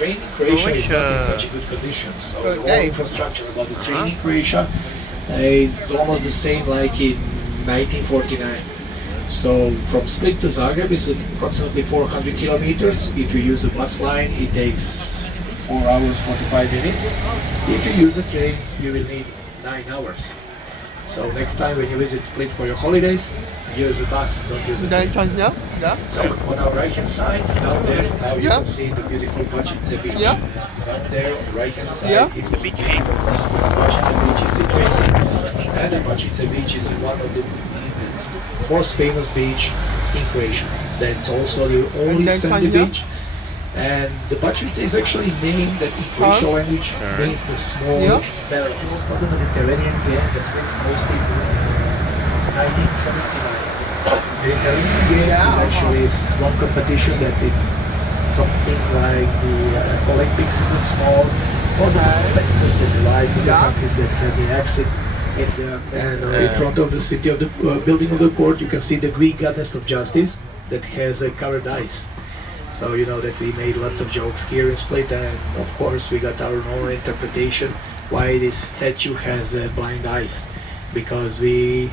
train in Croatia is not in such a good condition. So the whole infrastructure about the train in Croatia is almost the same like in 1949. So from Split to Zagreb is approximately 400 kilometers. If you use a bus line, it takes 4 hours 45 minutes. If you use a train, you will need 9 hours. So next time when you visit Split for your holidays, use a bus, don't use a train. So on our right hand side, down there, now you can see the beautiful Bačice beach. Down there on the right hand side is the beach. Bačice beach is situated, and the Bačice beach is one of the most famous beach in Croatia. That's also the only sandy beach. And the Bačice is actually named that in Croatian language means the small barrel. For the Mediterranean game that's been hosted in 1979. The Mediterranean game is actually one competition that it's something like the Olympics in the small, for the competitors that like the countries that has the accent. And in front of the city of the building of the court, you can see the Greek goddess of justice that has covered eyes. So you know that we made lots of jokes here in Split, and of course we got our own interpretation why this statue has blind eyes, because we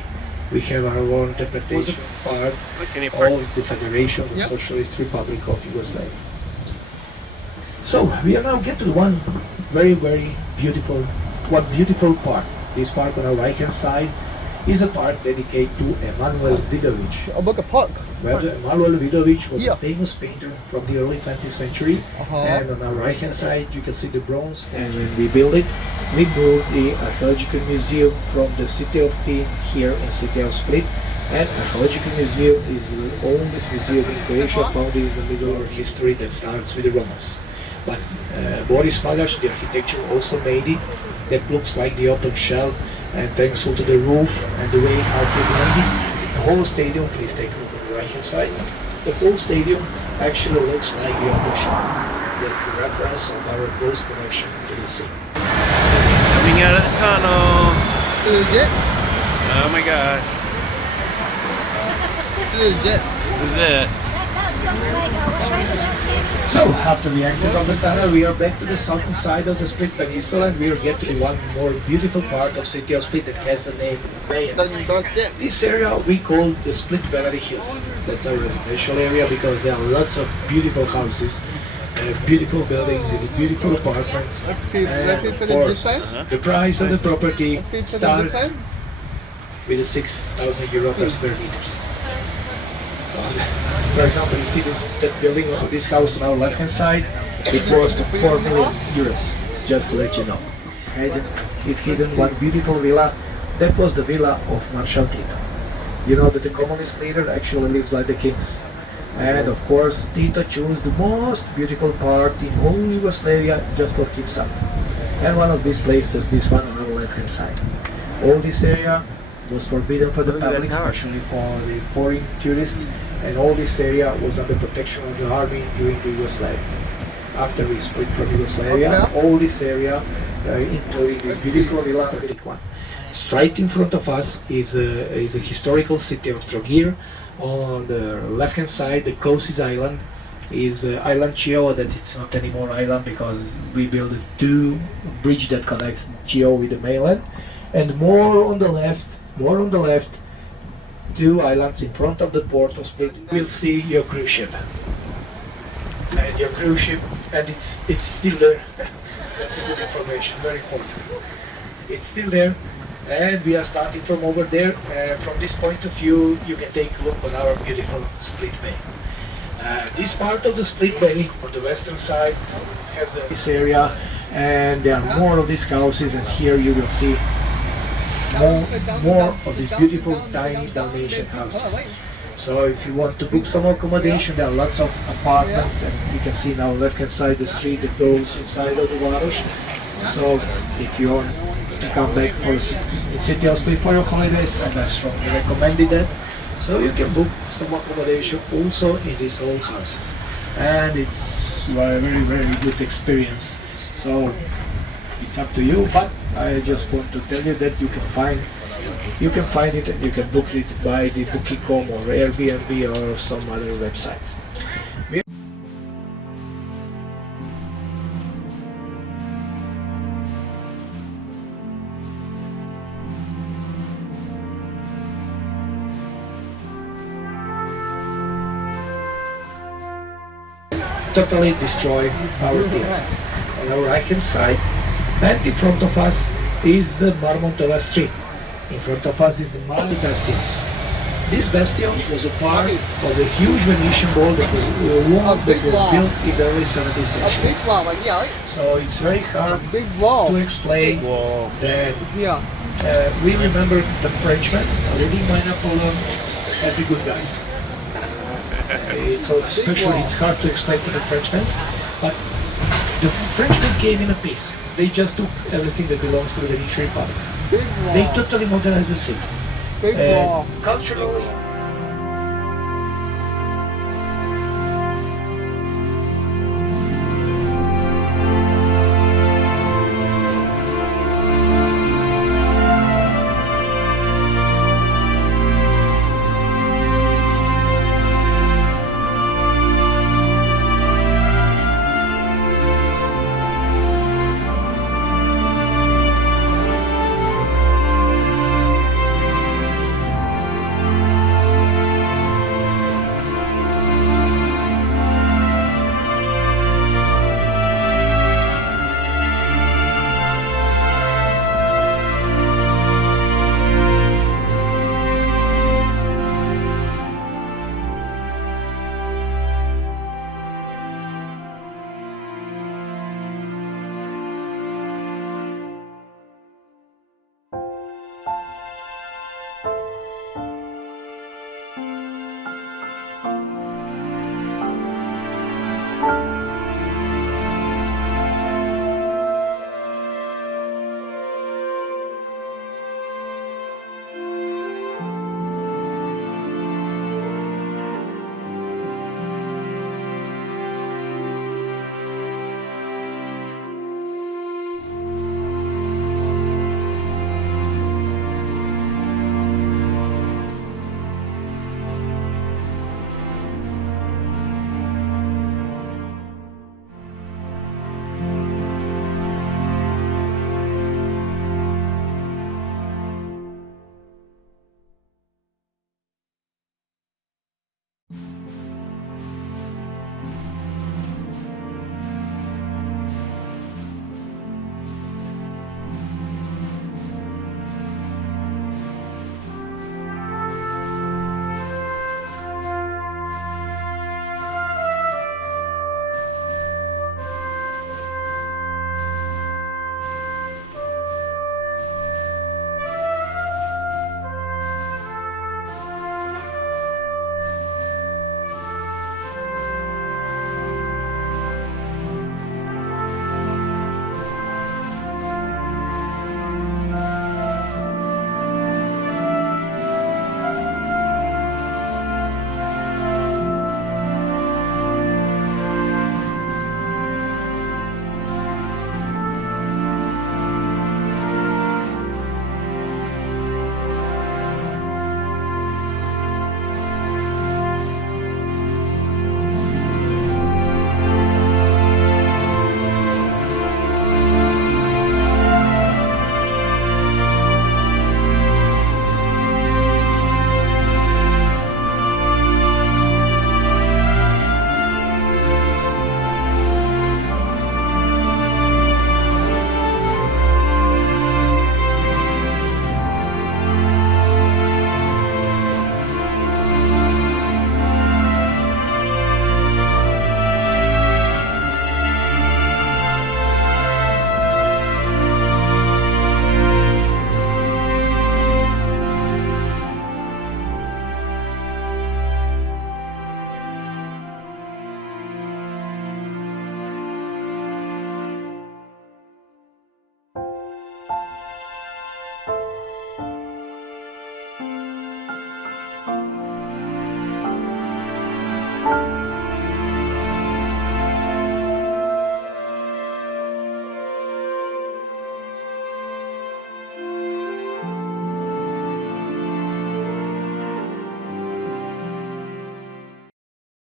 have our own interpretation part of the Federation of the Socialist Republic of Yugoslavia. So we are now get to one very beautiful park. This park on our right hand side is a park dedicated to Emanuel Vidović. Look, a park. Well, Emanuel Vidović was a famous painter from the early 20th century. And on our right hand side you can see the bronze. And when we built it, we moved the archaeological museum from the city of Tin here in city of Split. And archaeological museum is the oldest museum in Croatia, founded in the Middle history that starts with the Romans. But Boris Magaš, the architecture, also made it. That looks like the open shell, and thanks to the roof and the way how they made it, the whole stadium, please take a look on the right hand side, the whole stadium actually looks like the open shell. That's a reference of our close connection to the sea. Coming out of the tunnel. This is it. Oh my gosh. This is it. This is it. So, after we exit on the tunnel, we are back to the southern side of the Split Peninsula, and we are getting to one more beautiful part of city of Split that has the name Mayan. This area we call the Split Beverly Hills. That's our residential area because there are lots of beautiful houses, beautiful buildings with beautiful apartments, and of course the price of the property starts with 6,000 euro per square meters. So, for example, you see that building of this house on our left hand side, it was 4 million euros, just to let you know. And it's hidden one beautiful villa, that was the villa of Marshal Tito. You know that the communist leader actually lives like the kings. And of course, Tito chose the most beautiful part in whole Yugoslavia just for himself. And one of these places was this one on our left hand side. All this area was forbidden for the public, especially for the foreign tourists, and all this area was under protection of the army during the Yugoslavia. After we split from Yugoslavia, all this area, including this beautiful villa, the big one. Straight in front of us is a historical city of Trogir. On the left hand side, the closest island is island Chio, that it's not anymore island because we built a two bridge that connects Chio with the mainland. And more on the left, two islands in front of the port of Split, we'll see your cruise ship. And your cruise ship, and it's still there. That's a good information, very important. It's still there, and we are starting from over there. From this point of view, you can take a look on our beautiful Split Bay. This part of the Split Bay, on the western side, has this area, and there are more of these houses, and here you will see more of these beautiful tiny Dalmatian houses. So if you want to book some accommodation, there are lots of apartments, and you can see now left hand side the street that goes inside of the Varoš. So if you want to come back for the city of Split for your holidays, and I strongly recommend that. So you can book some accommodation also in these old houses, and it's a very good experience. So it's up to you, but I just want to tell you that you can find it and you can book it by the Booking.com or Airbnb or some other websites. totally destroy our team. On our right hand side, and in front of us is Marmontova Street. In front of us is Mali Bastion. This bastion was a part of a huge Venetian wall that was built in the early 17th century. So it's very hard to explain that we remember the Frenchmen leading by Napoleon as the good guys. Especially it's hard to explain to the Frenchmen, but the Frenchmen came in a peace. They just took everything that belongs to the Venetian Republic. They totally modernized the city. Culturally,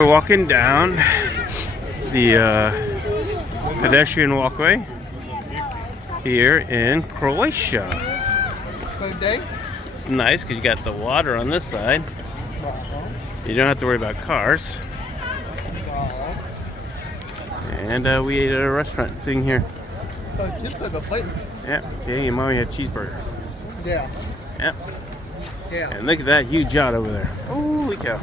We're walking down the pedestrian walkway here in Croatia. It's nice because you got the water on this side. You don't have to worry about cars. And we ate at a restaurant sitting here. Just like a plate. Yeah, okay, and mommy had cheeseburger. Yeah. Yep. Yeah. And look at that huge yacht over there. Holy cow.